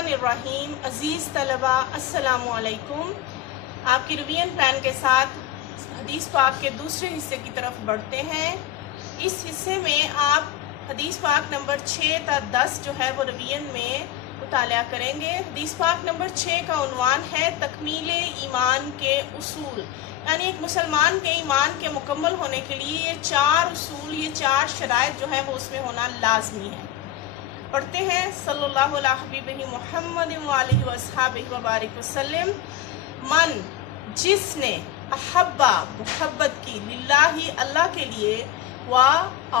الرحمن الرحیم۔ عزیز طلبہ السلام علیکم۔ آپ کی ریویژن پلان کے ساتھ حدیث پاک کے دوسرے حصے کی طرف بڑھتے ہیں۔ اس حصے میں آپ حدیث پاک نمبر 6 تا 10 جو ہے وہ ریویژن میں مطالعہ کریں گے۔ حدیث پاک نمبر 6 کا عنوان ہے تکمیل ایمان کے اصول، یعنی ایک مسلمان کے ایمان کے مکمل ہونے کے لیے یہ 4 اصول، یہ 4 شرائط جو ہے وہ اس میں ہونا لازمی ہے۔ پڑھتے ہیں۔ صلی اللہ علیہ حبیبہ محمد وآلہ وصحابہ وبارک وسلم۔ من، جس نے، احبا، محبت کی، للہ، اللہ کے لیے،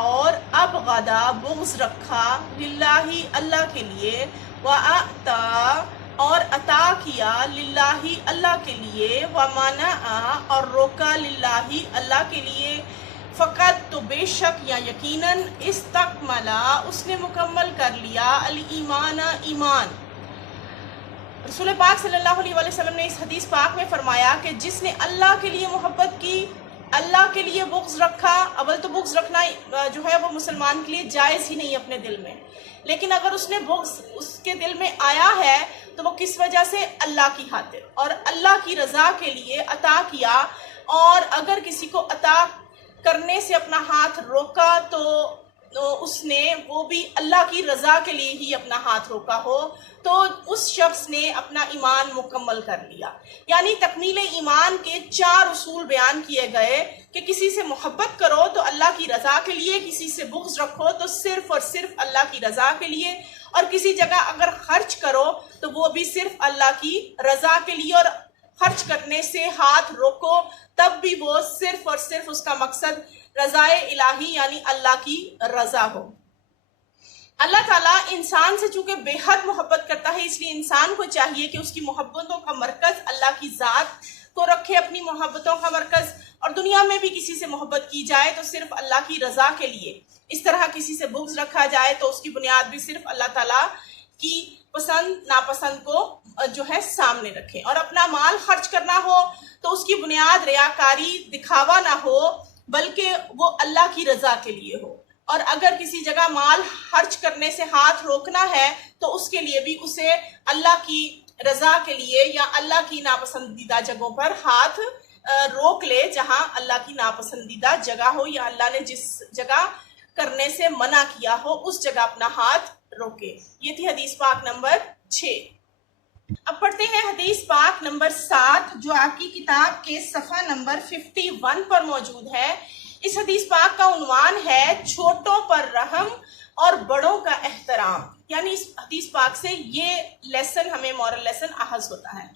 اور ابغضا، بغض رکھا، للہ، اللہ کے لیے، واعطا، اور عطا کیا، للہ، اللہ کے لیے، ومنع، اور روکا، للہ، اللہ کے لیے، فقط، تو بے شک یا یقیناً، استکملا، اس نے مکمل کر لیا، الایمان، ایمان۔ رسول پاک صلی اللہ علیہ وسلم نے اس حدیث پاک میں فرمایا کہ جس نے اللہ کے لیے محبت کی، اللہ کے لیے بغض رکھا، اول تو بغض رکھنا جو ہے وہ مسلمان کے لیے جائز ہی نہیں اپنے دل میں، لیکن اگر اس نے بغض اس کے دل میں آیا ہے تو وہ کس وجہ سے؟ اللہ کی خاطر، اور اللہ کی رضا کے لیے عطا کیا، اور اگر کسی کو عطا کرنے سے اپنا ہاتھ روکا تو اس نے وہ بھی اللہ کی رضا کے لیے ہی اپنا ہاتھ روکا ہو تو اس شخص نے اپنا ایمان مکمل کر لیا۔ یعنی تکمیل ایمان کے 4 اصول بیان کیے گئے کہ کسی سے محبت کرو تو اللہ کی رضا کے لیے، کسی سے بغض رکھو تو صرف اور صرف اللہ کی رضا کے لیے، اور کسی جگہ اگر خرچ کرو تو وہ بھی صرف اللہ کی رضا کے لیے، اور خرچ کرنے سے ہاتھ روکو تب بھی وہ صرف اور صرف اس کا مقصد رضا الہی یعنی اللہ کی رضا ہو۔ اللہ تعالیٰ انسان سے چونکہ بے حد محبت کرتا ہے، اس لیے انسان کو چاہیے کہ اس کی محبتوں کا مرکز اللہ کی ذات کو رکھے، اپنی محبتوں کا مرکز، اور دنیا میں بھی کسی سے محبت کی جائے تو صرف اللہ کی رضا کے لیے۔ اس طرح کسی سے بغض رکھا جائے تو اس کی بنیاد بھی صرف اللہ تعالیٰ کی پسند ناپسند کو جو ہے سامنے رکھے، اور اپنا مال خرچ کرنا ہو تو اس کی بنیاد ریاکاری، دکھاوا نہ ہو بلکہ وہ اللہ کی رضا کے لیے ہو، اور اگر کسی جگہ مال خرچ کرنے سے ہاتھ روکنا ہے تو اس کے لیے بھی اسے اللہ کی رضا کے لیے یا اللہ کی ناپسندیدہ جگہوں پر ہاتھ روک لے، جہاں اللہ کی ناپسندیدہ جگہ ہو یا اللہ نے جس جگہ کرنے سے منع کیا ہو اس جگہ اپنا ہاتھ روکے۔ یہ تھی حدیث پاک نمبر 6۔ اب پڑھتے ہیں حدیث پاک نمبر 7 جو آپ کی کتاب کے صفحہ نمبر 51 پر موجود ہے۔ اس حدیث پاک کا عنوان ہے چھوٹوں پر رحم اور بڑوں کا احترام، یعنی اس حدیث پاک سے یہ لیسن ہمیں مورل لیسن اخذ ہوتا ہے۔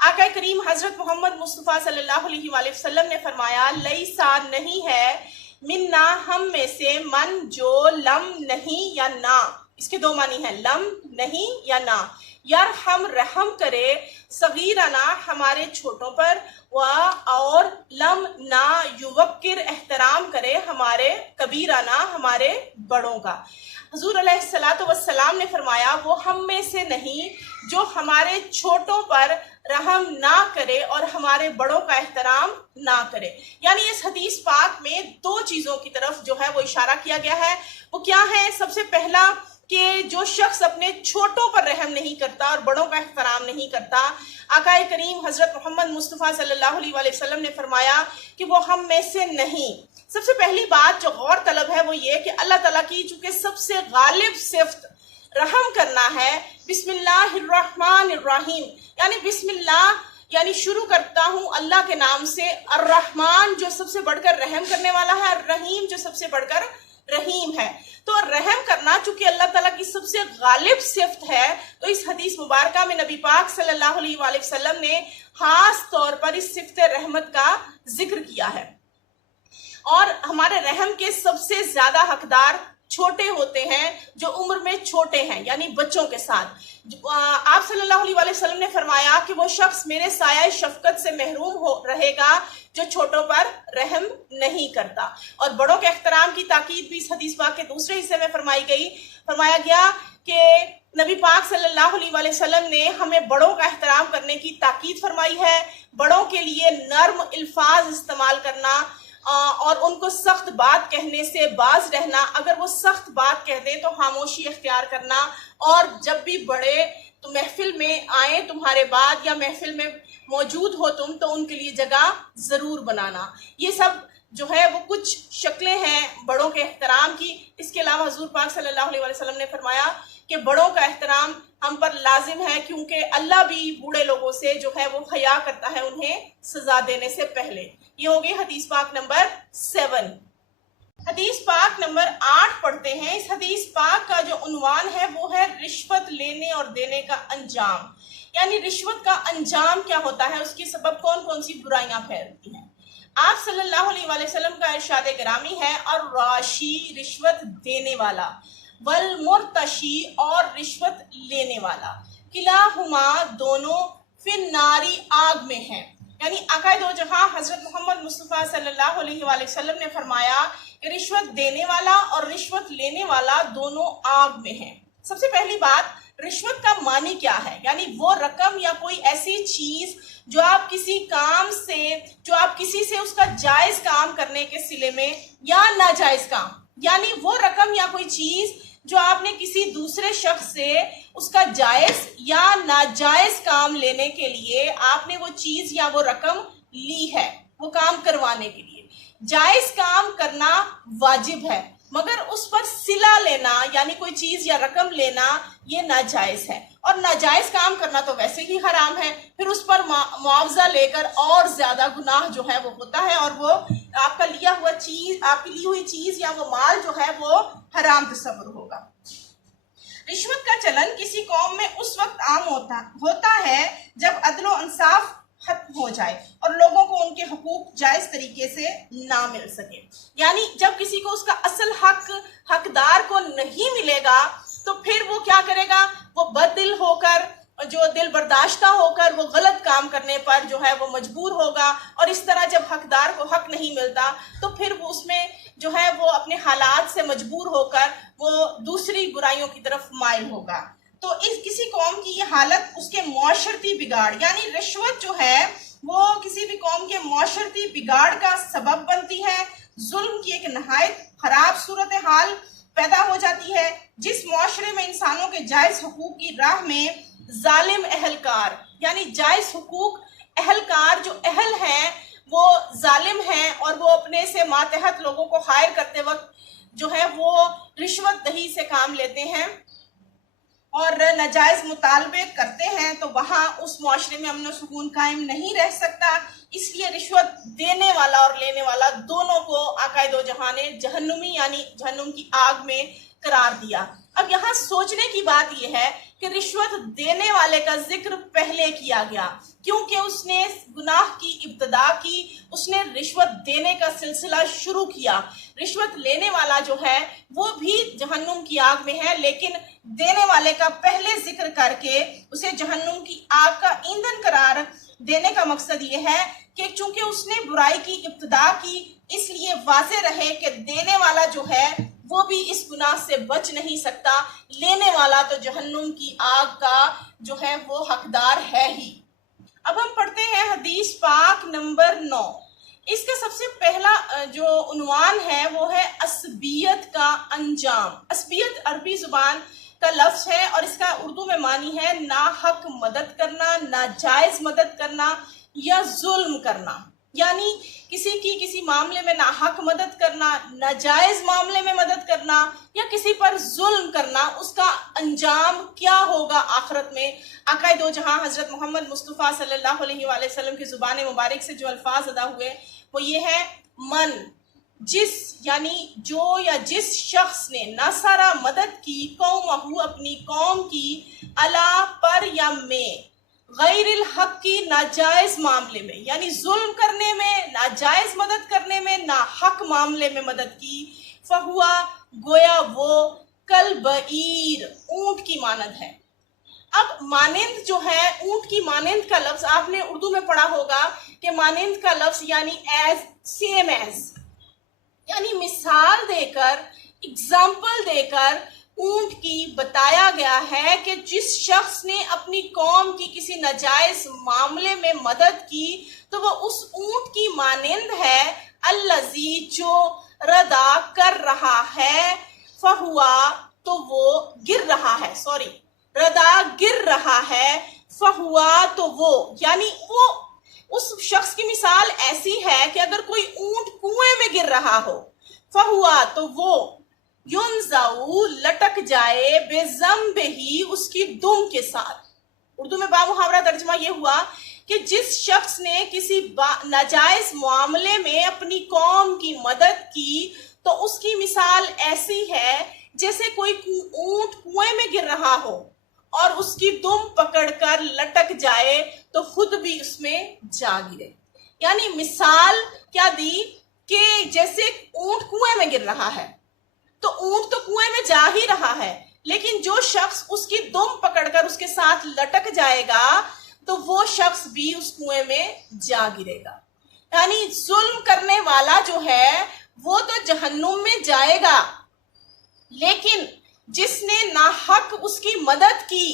آقا کریم حضرت محمد مصطفیٰ صلی اللہ علیہ وآلہ وسلم نے فرمایا، لیسا، نہیں ہے، منا، ہم میں سے، من، جو، لم، نہیں یا نہ، اس کے 2 معنی ہیں، لم نہیں یا نہ، یرحم، رحم کرے، صغیرنا، ہمارے چھوٹوں پر، اور لم، نہ، یوکر، احترام کرے، ہمارے کبیرنا، ہمارے بڑوں کا۔ حضور علیہ السلام نے فرمایا وہ ہم میں سے نہیں جو ہمارے چھوٹوں پر رحم نہ کرے اور ہمارے بڑوں کا احترام نہ کرے۔ یعنی اس حدیث پاک میں 2 چیزوں کی طرف جو ہے وہ اشارہ کیا گیا ہے۔ وہ کیا ہے؟ سب سے پہلا کہ جو شخص اپنے چھوٹوں پر رحم نہیں کرتا اور بڑوں کا احترام نہیں کرتا، آقا کریم حضرت محمد مصطفیٰ صلی اللہ علیہ وآلہ وسلم نے فرمایا کہ وہ ہم میں سے نہیں۔ سب سے پہلی بات جو غور طلب ہے وہ یہ کہ اللہ تعالیٰ کی چونکہ سب سے غالب صفت رحم کرنا ہے، بسم اللہ الرحمن الرحیم، یعنی بسم اللہ یعنی شروع کرتا ہوں اللہ کے نام سے، الرحمن جو سب سے بڑھ کر رحم کرنے والا ہے، الرحیم جو سب سے بڑھ کر رحیم ہے۔ تو رحم کرنا چونکہ اللہ تعالیٰ کی سب سے غالب صفت ہے تو اس حدیث مبارکہ میں نبی پاک صلی اللہ علیہ وآلہ وسلم نے خاص طور پر اس صفت رحمت کا ذکر کیا ہے۔ اور ہمارے رحم کے سب سے زیادہ حقدار چھوٹے ہوتے ہیں، جو عمر میں چھوٹے ہیں، یعنی بچوں کے ساتھ۔ آپ صلی اللہ علیہ وآلہ وسلم نے فرمایا کہ وہ شخص میرے سایہ شفقت سے محروم رہے گا جو چھوٹوں پر رحم نہیں کرتا۔ اور بڑوں کے احترام کی تاکید بھی اس حدیث پاک کے دوسرے حصے میں فرمایا گیا کہ نبی پاک صلی اللہ علیہ وآلہ وسلم نے ہمیں بڑوں کا احترام کرنے کی تاکید فرمائی ہے، بڑوں کے لیے نرم الفاظ استعمال کرنا، اور ان کو سخت بات کہنے سے باز رہنا، اگر وہ سخت بات کہہ دیں تو خاموشی اختیار کرنا، اور جب بھی بڑے تو محفل میں آئیں تمہارے بعد یا محفل میں موجود ہو تم تو ان کے لیے جگہ ضرور بنانا۔ یہ سب جو ہے وہ کچھ شکلیں ہیں بڑوں کے احترام کی۔ اس کے علاوہ حضور پاک صلی اللہ علیہ وسلم نے فرمایا کہ بڑوں کا احترام ہم پر لازم ہے، کیونکہ اللہ بھی بوڑھے لوگوں سے جو ہے وہ حیا کرتا ہے انہیں سزا دینے سے پہلے۔ یہ ہوگی حدیث پاک نمبر 7۔ حدیث پاک نمبر 8 پڑھتے ہیں۔ اس حدیث پاک کا جو عنوان ہے وہ ہے رشوت لینے اور دینے کا انجام، یعنی رشوت کا انجام کیا ہوتا ہے، اس کی سبب کون کون سی برائیاں پھیلتی ہیں۔ آپ صلی اللہ علیہ وآلہ وسلم کا ارشاد گرامی ہے، اور راشی رشوت دینے والا، والمرتشی اور رشوت لینے والا، کلاہما دونوں فی الناری آگ میں ہیں۔ یعنی آقا دو جہاں حضرت محمد مصطفیٰ صلی اللہ علیہ وآلہ وسلم نے فرمایا کہ رشوت دینے والا اور رشوت لینے والا دونوں آگ میں ہیں۔ سب سے پہلی بات، رشوت کا معنی کیا ہے؟ یعنی وہ رقم یا کوئی ایسی چیز جو آپ کسی کام سے، جو آپ کسی سے اس کا جائز کام کرنے کے صلے میں یا ناجائز کام، یعنی وہ رقم یا کوئی چیز جو آپ نے کسی دوسرے شخص سے اس کا جائز یا ناجائز کام لینے کے لیے آپ نے وہ چیز یا وہ رقم لی ہے، وہ کام کروانے کے لیے۔ جائز کام کرنا واجب ہے، مگر اس پر صلہ لینا یعنی کوئی چیز یا رقم لینا یہ ناجائز ہے، اور ناجائز کام کرنا تو ویسے ہی حرام ہے، پھر اس پر معاوضہ لے کر اور زیادہ گناہ جو ہے وہ ہوتا ہے، اور وہ آپ کا لیا ہوا چیز، آپ کی لی ہوئی چیز یا وہ مال جو ہے وہ حرام تصور ہوگا۔ رشوت کا چلن کسی قوم میں اس وقت عام ہوتا ہے جب عدل و انصاف ختم ہو جائے اور لوگوں کو ان کے حقوق جائز طریقے سے نہ مل سکے۔ یعنی جب کسی کو اس کا اصل حقدار کو نہیں ملے گا تو پھر وہ کیا کرے گا، وہ بد دل ہو کر، جو دل برداشتہ ہو کر وہ غلط کام کرنے پر جو ہے وہ مجبور ہوگا، اور اس طرح جب حقدار کو حق نہیں ملتا تو پھر وہ اس میں جو ہے وہ اپنے حالات سے مجبور ہو کر وہ دوسری برائیوں کی طرف مائل ہوگا۔ تو کسی قوم کی یہ حالت اس کے معاشرتی بگاڑ، یعنی رشوت جو ہے وہ کسی بھی قوم کے معاشرتی بگاڑ کا سبب بنتی ہے، ظلم کی ایک نہایت خراب صورتحال پیدا ہو جاتی ہے۔ جس معاشرے میں انسانوں کے جائز حقوق کی راہ میں ظالم اہلکار، یعنی جائز حقوق اہلکار جو اہل ہیں وہ ظالم ہیں، اور وہ اپنے سے ماتحت لوگوں کو خائر کرتے وقت جو ہے وہ رشوت دہی سے کام لیتے ہیں اور ناجائز مطالبے کرتے ہیں، تو وہاں اس معاشرے میں امن و سکون قائم نہیں رہ سکتا۔ اس لیے رشوت دینے والا اور لینے والا دونوں کو آقا دو جہاں نے جہنمی یعنی جہنم کی آگ میں قرار دیا۔ اب یہاں سوچنے کی بات یہ ہے کہ رشوت دینے والے کا ذکر پہلے کیا گیا کیونکہ اس نے گناہ کی ابتدا کی، اس نے رشوت دینے کا سلسلہ شروع کیا۔ رشوت لینے والا جو ہے وہ بھی جہنم کی آگ میں ہے، لیکن دینے والے کا پہلے ذکر کر کے اسے جہنم کی آگ کا ایندھن قرار دینے کا مقصد یہ ہے کہ چونکہ اس نے برائی کی ابتدا کی، اس لیے واضح رہے کہ دینے والا جو ہے وہ بھی اس گناہ سے بچ نہیں سکتا، لینے والا تو جہنم کی آگ کا جو ہے وہ حقدار ہے ہی۔ اب ہم پڑھتے ہیں حدیث پاک نمبر 9۔ اس کا سب سے پہلا جو عنوان ہے وہ ہے عصبیت کا انجام۔ عصبیت عربی زبان کا لفظ ہے اور اس کا اردو میں معنی ہے ناحق مدد کرنا، ناجائز مدد کرنا یا ظلم کرنا، یعنی کسی معاملے میں ناحق مدد کرنا، ناجائز معاملے میں مدد کرنا یا کسی پر ظلم کرنا، اس کا انجام کیا ہوگا آخرت میں۔ آقا دو جہاں حضرت محمد مصطفیٰ صلی اللہ علیہ وآلہ وسلم کی زبان مبارک سے جو الفاظ ادا ہوئے وہ یہ ہے، من جس شخص نے نصرہ مدد کی قومہ اپنی قوم کی، علا پر یا میں، غیر الحق کی ناجائز معاملے میں، یعنی ظلم کرنے میں، ناجائز مدد کرنے میں، ناحق معاملے میں مدد کی، فہوا گویا وہ کل بعیر اونٹ کی مانند ہے۔ اب مانند جو ہے، اونٹ کی مانند کا لفظ آپ نے اردو میں پڑھا ہوگا کہ مانند کا لفظ یعنی ایز، سیم ایز، یعنی مثال دے کر، اگزامپل دے کر اونٹ کی بتایا گیا ہے کہ جس شخص نے اپنی قوم کی کسی ناجائز معاملے میں مدد کی تو وہ اس اونٹ کی مانند ہے، الذی جو ردا کر رہا ہے، فہوا تو وہ گر رہا ہے، ردا گر رہا ہے فہوا تو وہ، یعنی وہ اس شخص کی مثال ایسی ہے کہ اگر کوئی اونٹ کنویں میں گر رہا ہو، فہوا تو وہ ینزعو لٹک جائے بے ذنبہ اس کی دم کے ساتھ۔ اردو میں بامحاورہ ترجمہ یہ ہوا کہ جس شخص نے کسی ناجائز معاملے میں اپنی قوم کی مدد کی تو اس کی مثال ایسی ہے جیسے کوئی اونٹ کنویں میں گر رہا ہو اور اس کی دم پکڑ کر لٹک جائے تو خود بھی اس میں جا گرے۔ یعنی مثال کیا دی کہ جیسے اونٹ کنویں میں گر رہا ہے تو اونٹ تو کنویں میں جا ہی رہا ہے، لیکن جو شخص اس کی دم پکڑ کر اس کے ساتھ لٹک جائے گا تو وہ شخص بھی اس کنویں میں جا گرے گا۔ یعنی ظلم کرنے والا جو ہے وہ تو جہنم میں جائے گا، لیکن جس نے ناحق اس کی مدد کی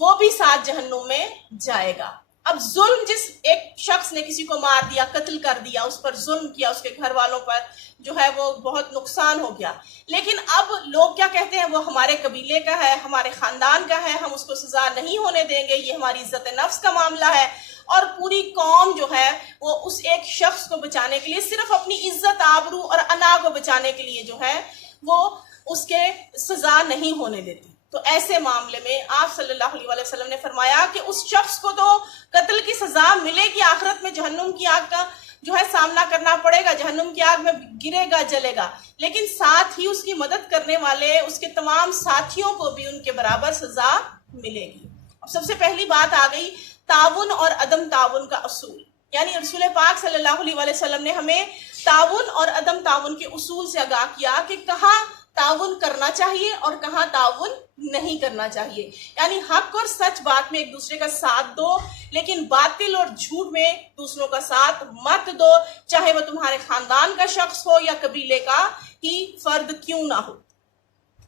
وہ بھی ساتھ جہنم میں جائے گا۔ اب ظلم، جس ایک شخص نے کسی کو مار دیا، قتل کر دیا، اس پر ظلم کیا، اس کے گھر والوں پر جو ہے وہ بہت نقصان ہو گیا، لیکن اب لوگ کیا کہتے ہیں، وہ ہمارے قبیلے کا ہے، ہمارے خاندان کا ہے، ہم اس کو سزا نہیں ہونے دیں گے، یہ ہماری عزت نفس کا معاملہ ہے، اور پوری قوم جو ہے وہ اس ایک شخص کو بچانے کے لیے، صرف اپنی عزت آبرو اور انا کو بچانے کے لیے جو ہے وہ اس کے سزا نہیں ہونے دیتی۔ تو ایسے معاملے میں آپ صلی اللہ علیہ وسلم نے فرمایا کہ اس شخص کو تو قتل کی سزا ملے گی، آخرت میں جہنم کی آگ کا جو ہے سامنا کرنا پڑے گا، جہنم کی آگ میں گرے گا، جلے گا، لیکن ساتھ ہی اس کی مدد کرنے والے اس کے تمام ساتھیوں کو بھی ان کے برابر سزا ملے گی۔ اب سب سے پہلی بات آ گئی تعاون اور عدم تعاون کا اصول، یعنی رسول پاک صلی اللہ علیہ وسلم نے ہمیں تعاون اور عدم تعاون کے اصول سے آگاہ کیا کہ کہاں تعاون کرنا چاہیے اور کہاں تعاون نہیں کرنا چاہیے۔ یعنی حق اور سچ بات میں ایک دوسرے کا ساتھ دو، لیکن باطل اور جھوٹ میں دوسروں کا ساتھ مت دو، چاہے وہ تمہارے خاندان کا شخص ہو یا قبیلے کا ہی فرد کیوں نہ ہو۔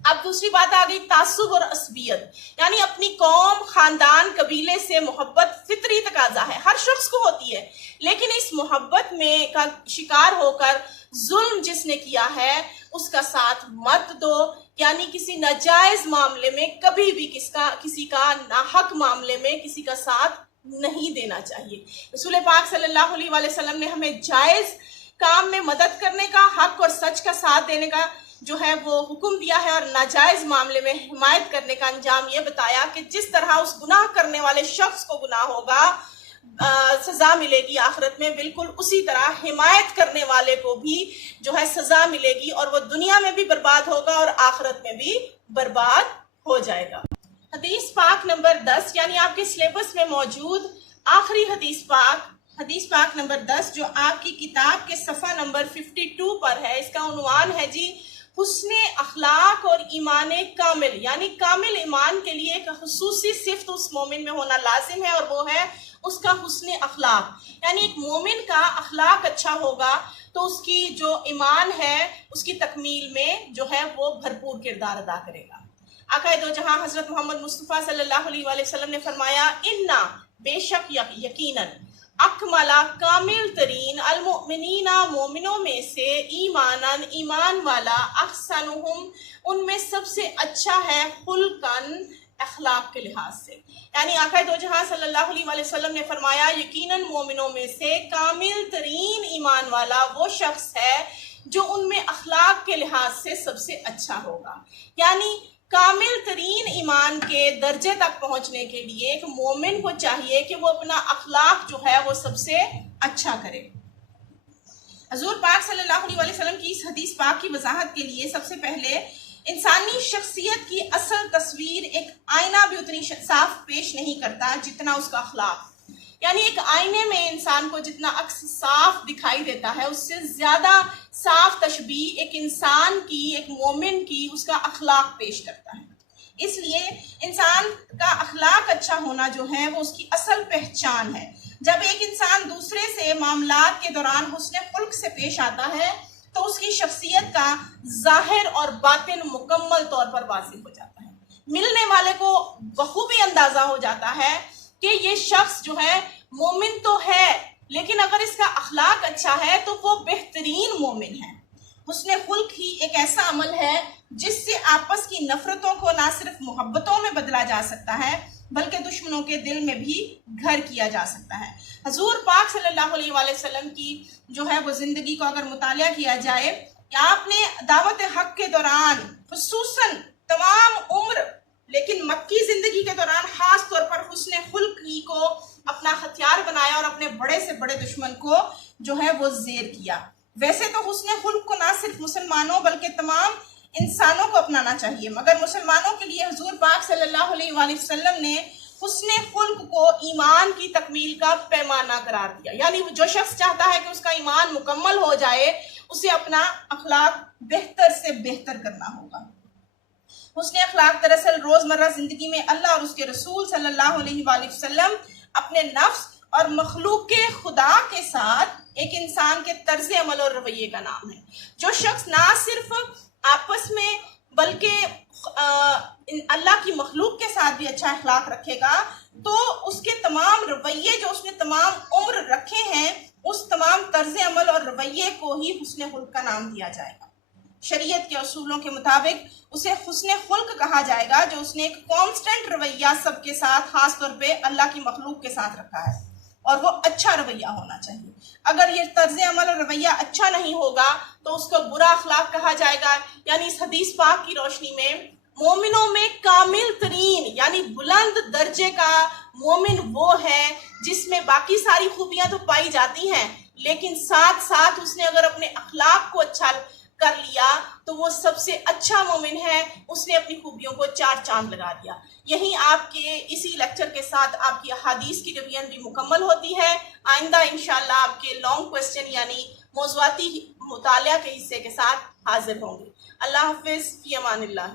اب دوسری بات آ گئی تعصب اور عصبیت، یعنی اپنی قوم، خاندان، قبیلے سے محبت فطری تقاضا ہے، ہر شخص کو ہوتی ہے، لیکن اس محبت میں کا شکار ہو کر ظلم جس نے کیا ہے اس کا ساتھ مت دو، یعنی کسی ناجائز معاملے میں کبھی بھی کسی کا ناحق معاملے میں کسی کا ساتھ نہیں دینا چاہیے۔ رسول پاک صلی اللہ علیہ وسلم نے ہمیں جائز کام میں مدد کرنے کا، حق اور سچ کا ساتھ دینے کا جو ہے وہ حکم دیا ہے، اور ناجائز معاملے میں حمایت کرنے کا انجام یہ بتایا کہ جس طرح اس گناہ کرنے والے شخص کو گناہ ہوگا، سزا ملے گی آخرت میں، بالکل اسی طرح حمایت کرنے والے کو بھی جو ہے سزا ملے گی، اور وہ دنیا میں بھی برباد ہوگا اور آخرت میں بھی برباد ہو جائے گا۔ حدیث پاک نمبر 10، یعنی آپ کے سلیبس میں موجود آخری حدیث پاک نمبر 10 جو آپ کی کتاب کے صفحہ نمبر 52 پر ہے، اس کا عنوان ہے جی حسن اخلاق اور ایمان کامل، یعنی کامل ایمان کے لیے ایک خصوصی صفت اس مومن میں ہونا لازم ہے، اور وہ ہے اس کا حسن اخلاق۔ یعنی ایک مومن کا اخلاق اچھا ہوگا تو اس کی جو ایمان ہے اس کی تکمیل میں جو ہے وہ بھرپور کردار ادا کرے گا۔ آقا دو جہاں حضرت محمد مصطفیٰ صلی اللہ علیہ وسلم نے فرمایا اِنَّا بے شک یقیناً اکملا کامل ترین المؤمنین مومنوں میں سے ایماناً ایمان والا احسنہم ان میں سب سے اچھا ہے خلقاً اخلاق کے لحاظ سے، یعنی آقا دو جہاں صلی اللہ علیہ وسلم نے فرمایا یقیناً مومنوں میں سے کامل ترین ایمان والا وہ شخص ہے جو ان میں اخلاق کے لحاظ سے سب سے اچھا ہوگا۔ یعنی کامل ترین ایمان کے درجے تک پہنچنے کے لیے ایک مومن کو چاہیے کہ وہ اپنا اخلاق جو ہے وہ سب سے اچھا کرے۔ حضور پاک صلی اللہ علیہ وسلم کی اس حدیث پاک کی وضاحت کے لیے سب سے پہلے انسانی شخصیت کی اصل تصویر ایک آئینہ بھی اتنی صاف پیش نہیں کرتا جتنا اس کا اخلاق، یعنی ایک آئینے میں انسان کو جتنا عکس صاف دکھائی دیتا ہے اس سے زیادہ صاف تشبیہ ایک انسان کی، ایک مومن کی اس کا اخلاق پیش کرتا ہے۔ اس لیے انسان کا اخلاق اچھا ہونا جو ہے وہ اس کی اصل پہچان ہے۔ جب ایک انسان دوسرے سے معاملات کے دوران حسن خلق سے پیش آتا ہے تو اس کی شخصیت کا ظاہر اور باطن مکمل طور پر واضح ہو جاتا ہے، ملنے والے کو بخوبی اندازہ ہو جاتا ہے کہ یہ شخص جو ہے مومن تو ہے، لیکن اگر اس کا اخلاق اچھا ہے تو وہ بہترین مومن ہے۔ حسن خلق ہی ایک ایسا عمل ہے جس سے آپس کی نفرتوں کو نہ صرف محبتوں میں بدلا جا سکتا ہے بلکہ دشمنوں کے دل میں بھی گھر کیا جا سکتا ہے۔ حضور پاک صلی اللہ علیہ وآلہ وسلم کی جو ہے وہ زندگی کو اگر مطالعہ کیا جائے کہ آپ نے دعوت حق کے دوران خصوصاً تمام عمر لیکن مکی زندگی کے دوران خاص طور پر حسن خلق ہی کو اپنا ہتھیار بنایا اور اپنے بڑے سے بڑے دشمن کو جو ہے وہ زیر کیا۔ ویسے تو حسن خلق کو نہ صرف مسلمانوں بلکہ تمام انسانوں کو اپنانا چاہیے، مگر مسلمانوں کے لیے حضور پاک صلی اللہ علیہ وآلہ وسلم نے حسن خلق کو ایمان کی تکمیل کا پیمانہ قرار دیا، یعنی جو شخص چاہتا ہے کہ اس کا ایمان مکمل ہو جائے اسے اپنا اخلاق بہتر سے بہتر کرنا ہوگا۔ حسن اخلاق دراصل روزمرہ زندگی میں اللہ اور اس کے رسول صلی اللہ علیہ وآلہ وسلم اپنے نفس اور مخلوق کے خدا کے ساتھ ایک انسان کے طرز عمل اور رویے کا نام ہے۔ جو شخص نہ صرف آپس میں بلکہ اللہ کی مخلوق کے ساتھ بھی اچھا اخلاق رکھے گا تو اس کے تمام رویے جو اس نے تمام عمر رکھے ہیں اس تمام طرز عمل اور رویے کو ہی حسن خلق کا نام دیا جائے گا۔ شریعت کے اصولوں کے مطابق اسے حسن خلق کہا جائے گا جو اس نے ایک کانسٹنٹ رویہ سب کے ساتھ خاص طور پہ اللہ کی مخلوق کے ساتھ رکھا ہے، اور وہ اچھا رویہ ہونا چاہیے۔ اگر یہ طرز عمل اور رویہ اچھا نہیں ہوگا تو اس کو برا اخلاق کہا جائے گا۔ یعنی اس حدیث پاک کی روشنی میں مومنوں میں کامل ترین یعنی بلند درجے کا مومن وہ ہے جس میں باقی ساری خوبیاں تو پائی جاتی ہیں لیکن ساتھ ساتھ اس نے اگر اپنے اخلاق کو اچھا کر لیا تو وہ سب سے اچھا مومن ہے، اس نے اپنی خوبیوں کو چار چاند لگا دیا۔ یہی آپ کے اسی لیکچر کے ساتھ آپ کی احادیث کی ریویژن بھی مکمل ہوتی ہے۔ آئندہ انشاءاللہ آپ کے لانگ کوسچن یعنی موضوعاتی مطالعہ کے حصے کے ساتھ حاضر ہوں گے۔ اللہ حافظ، فی امان اللہ۔